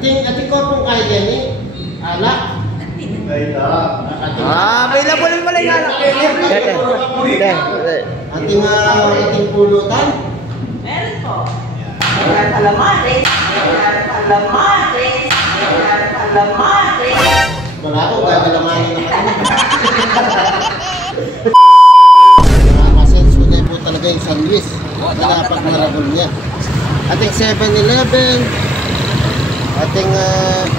Ating ko pong kaya gani. Alak. Bila boleh malay nga lang. Ating pulutan. Meron po. Calamares. Wala ko, gagalamanin na kami. Masenso na po talaga yung San Luis. Wala pag narabol niya. Ating 7-Eleven. Ating,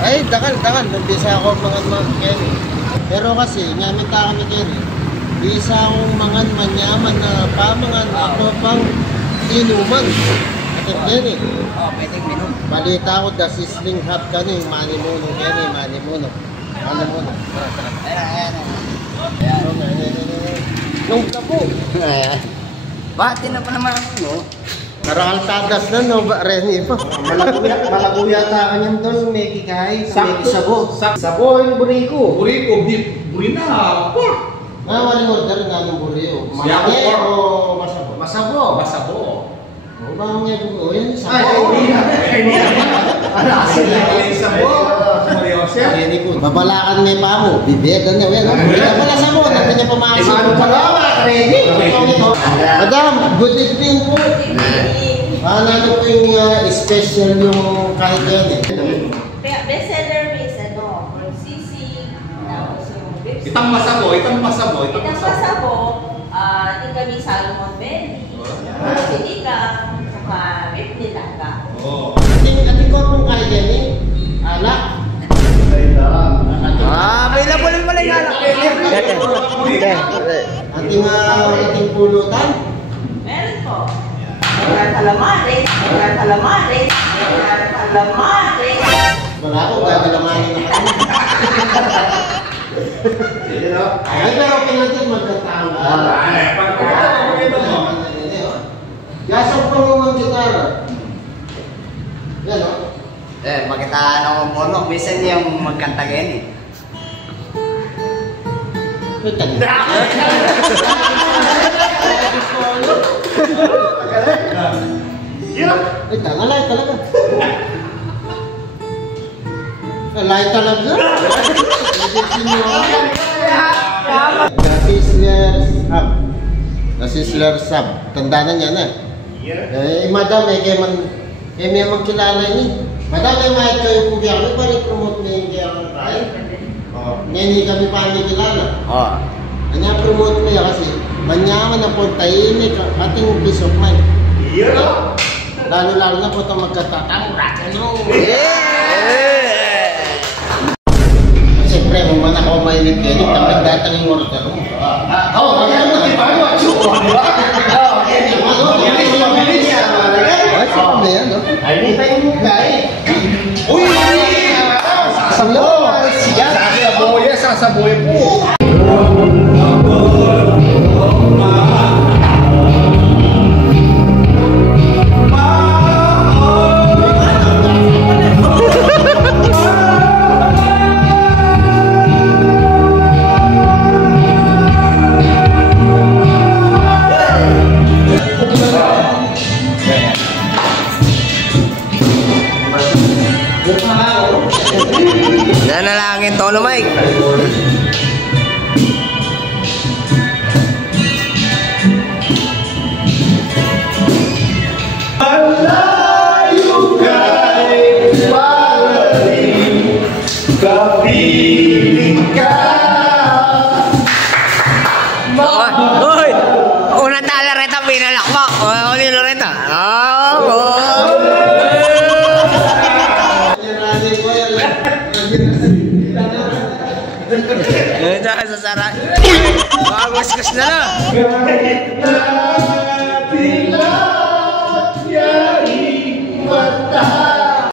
ay, dakal. Lumbisa ako mga Kenny. Pero kasi, nyamin ta kami Kenny. Bisa akong mangan manyaman na pamangan ako pang inuman. Ating Kenny. Pwedeng minum. Balita ko, the sizzling hot ka na yung manimuno Kenny, manimuno. Ayan. Nung kapo. Bati na pa naman no? Karaltadas na no, Reni pa. Malaguya ta kanyang doon, may kikahay, may sabo. Sabo yung buriko. Burina, pork. Walang order nga ng buriko. Malaki o masabo? Masabo. O ba mga buo yun? Sabo? Ay, hindi sabo. Reni ko, babalakan may pamo. Bibedan niya. Kaya pala sabo, natin niya pumakasip. Reni? Madam, good evening po. Ano po yung special yung kahit yan eh? Best seller is from sisig, tapos yung ribs. Itang masabo. Itang masabo, ating kami salmon belly, sinigang, saka rib nilaga. Ating ko pong kahit yan eh? Alak. Bila boleh malay nga lang. Ating pulutan. Meron po. Calamares. Wala ko, gagalamanin na kami. Ay, pero pinatin magkatama. Gasok pa mo ng gitara. Yan o. Makita ng mono, minsan yung magkanta ganyan Ay, tangalay talaga. Alay talaga. The Sizzler Sub. Tandaan niya na. Madam, may magkilala niya. Madam, may mahit kayo po biyak. May pari-promote na yung biyak ng kain. Ngayon kami pa kilala. Kanya promote mo yan kasi manyaman na po tahimik ating peace of mind. Lalo na po ito magkatatamrat. Siyempre, kung man ako mahilig ganit, kapag datang yung order mo. Kaya mo nakipago at suko, di ba? Ay, hindi tayo mukha eh. Uy! Sasaboy po. Nanalangin to no, Mike. Kapiling ka. Hoy! Unang tala reta pinalakpak. Uli Loretta. Sa sarap. Bagus na lang.